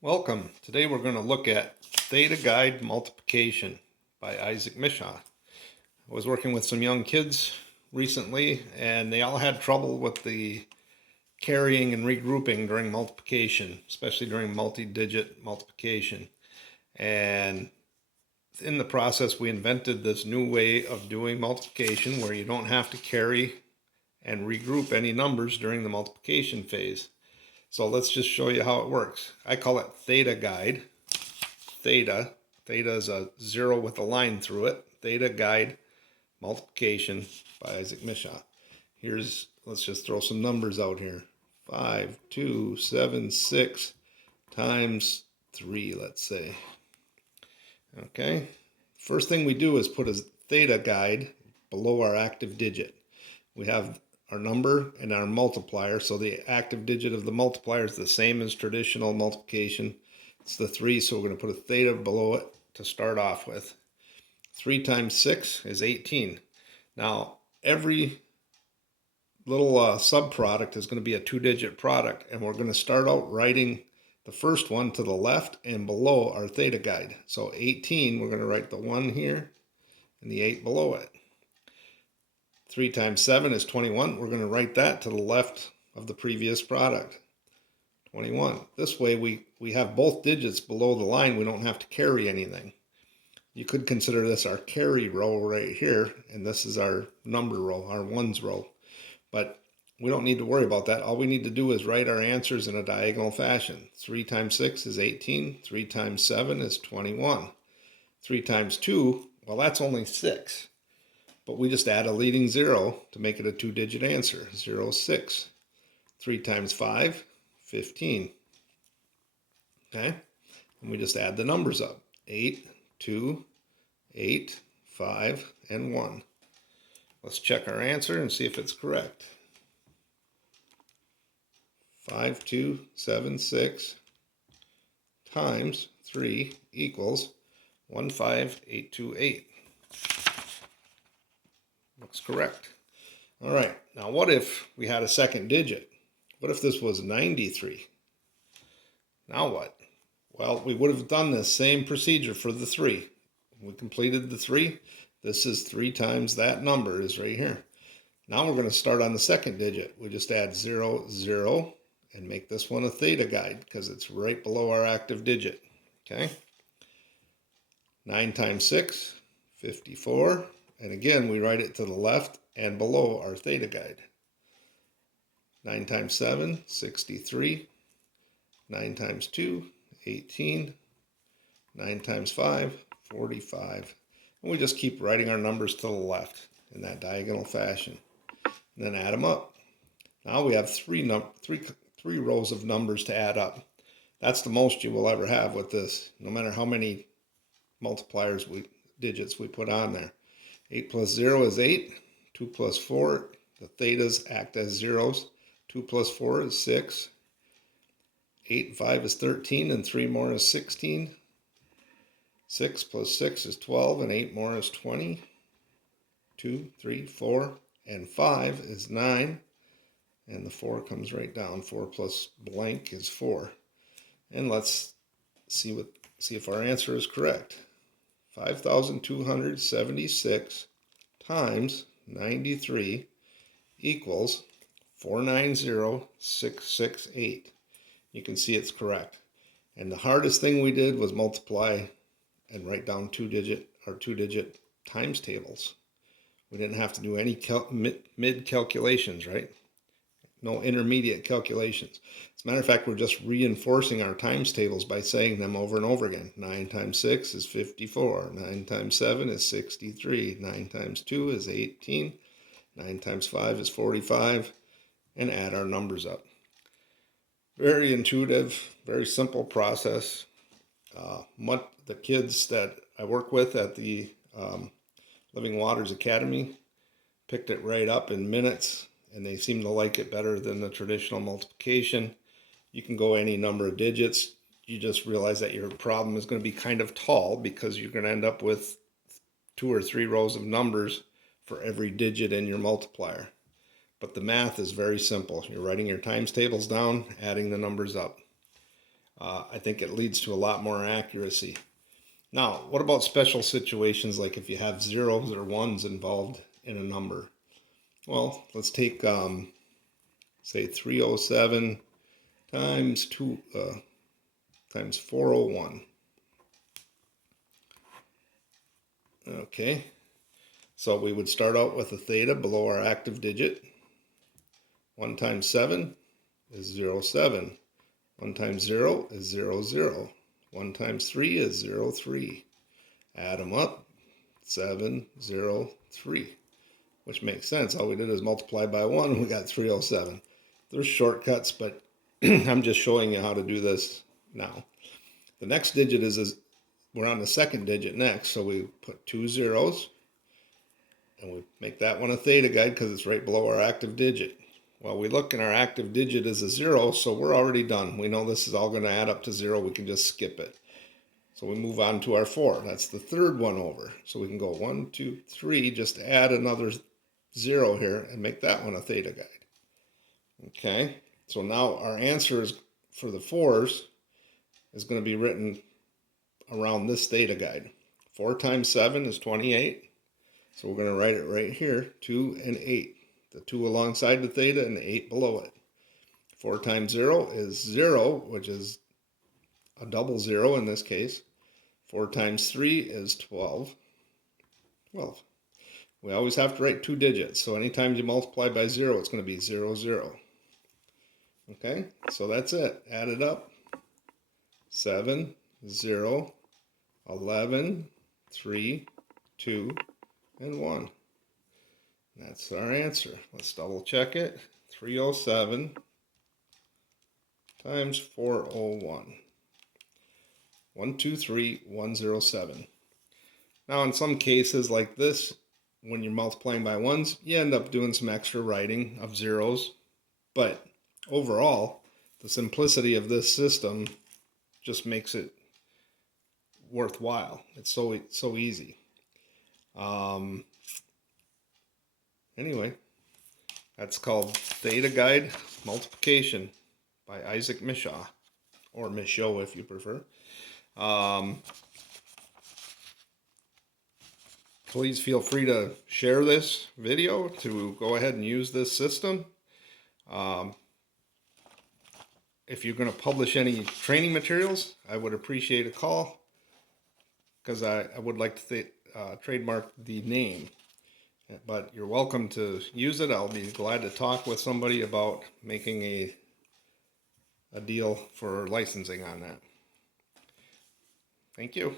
Welcome. Today we're going to look at ThetaGuide multiplication by Micheau. I was working with some young kids recently and they all had trouble with the carrying and regrouping during multiplication, especially during multi-digit multiplication. And in the process we invented this new way of doing multiplication where you don't have to carry and regroup any numbers during the multiplication phase. So let's just show you how it works. I call it ThetaGuide. Theta is a zero with a line through it. ThetaGuide multiplication by Micheau. Let's just throw some numbers out here. 5, 2, 7, 6 times 3, let's say. Okay. First thing we do is put a ThetaGuide below our active digit. We have our number and our multiplier, so the active digit of the multiplier is the same as traditional multiplication. It's the 3, so we're going to put a theta below it to start off with. 3 times 6 is 18. Now, every little subproduct is going to be a 2-digit product, and we're going to start out writing the first one to the left and below our ThetaGuide. So 18, we're going to write the 1 here and the 8 below it. 3 times 7 is 21. We're going to write that to the left of the previous product. 21. This way we have both digits below the line. We don't have to carry anything. You could consider this our carry row right here, and this is our number row, our ones row. But we don't need to worry about that. All we need to do is write our answers in a diagonal fashion. 3 times 6 is 18. 3 times 7 is 21. 3 times 2, well, that's only 6. But we just add a leading 0 to make it a 2-digit answer. 0, 6. 3 times 5, 15. Okay? And we just add the numbers up. 8, 2, 8, 5, and 1. Let's check our answer and see if it's correct. 5, 2, 7, 6 times 3 equals 15828. Looks correct. All right, now what if we had a second digit? What if this was 93? Now what? Well, we would have done this same procedure for the 3. We completed the 3. This is 3 times that number is right here. Now we're going to start on the second digit. We just add 0, 0, and make this one a ThetaGuide because it's right below our active digit. Okay? 9 times 6, 54. And again, we write it to the left and below our ThetaGuide. 9 times 7, 63. 9 times 2, 18. 9 times 5, 45. And we just keep writing our numbers to the left in that diagonal fashion. And then add them up. Now we have three rows of numbers to add up. That's the most you will ever have with this, no matter how many digits we put on there. 8 plus 0 is 8. 2 plus 4, the thetas act as zeros. 2 plus 4 is 6. 8 and 5 is 13, and 3 more is 16. 6 plus 6 is 12, and 8 more is 20. 2, 3, 4, and 5 is 9. And the 4 comes right down. 4 plus blank is 4. And let's see if our answer is correct. 5,276 times 93 equals 490,668. You can see it's correct. And the hardest thing we did was multiply and write down two-digit times tables. We didn't have to do any mid calculations, right? No intermediate calculations. As a matter of fact, we're just reinforcing our times tables by saying them over and over again. 9 times 6 is 54. 9 times 7 is 63. 9 times 2 is 18. 9 times 5 is 45. And add our numbers up. Very intuitive, very simple process. The kids that I work with at the Living Waters Academy picked it right up in minutes. And they seem to like it better than the traditional multiplication. You can go any number of digits. You just realize that your problem is going to be kind of tall because you're going to end up with 2 or 3 rows of numbers for every digit in your multiplier. But the math is very simple. You're writing your times tables down, adding the numbers up. I think it leads to a lot more accuracy. Now, what about special situations like if you have zeros or ones involved in a number? Well, let's take, say, 307 times 401. Okay, so we would start out with a theta below our active digit. 1 times 7 is 07. 1 times 0 is 00. 1 times 3 is 03. Add them up, 703, which makes sense. All we did is multiply by 1, we got 307. There's shortcuts, but I'm just showing you how to do this now. The next digit is we're on the second digit next, so we put 2 zeros, and we make that one a theta guide because it's right below our active digit. Well, we look and our active digit is a 0, so we're already done. We know this is all going to add up to 0. We can just skip it. So we move on to our 4. That's the third one over. So we can go 1, 2, 3, just add another 0 here and make that one a theta guide. Okay, so now our answers for the 4s is going to be written around this theta guide. 4 times 7 is 28. So we're going to write it right here, 2 and 8. The 2 alongside the theta and the 8 below it. 4 times 0 is 0, which is a double 0 in this case. 4 times 3 is 12. 12. We always have to write 2 digits, so anytime you multiply by 0, it's going to be 0, 0. Okay, so that's it. Add it up. 7, 0, 11, 3, 2, and 1. That's our answer. Let's double check it. 307 times 401. 123,107. Now in some cases like this, when you're multiplying by ones, you end up doing some extra writing of zeros. But overall, the simplicity of this system just makes it worthwhile. It's so easy. Anyway, that's called ThetaGuide Multiplication by Isaac Micheau, or Micheau if you prefer. Please feel free to share this video to go ahead and use this system. If you're going to publish any training materials, I would appreciate a call because I would like to trademark the name. But you're welcome to use it. I'll be glad to talk with somebody about making a deal for licensing on that. Thank you.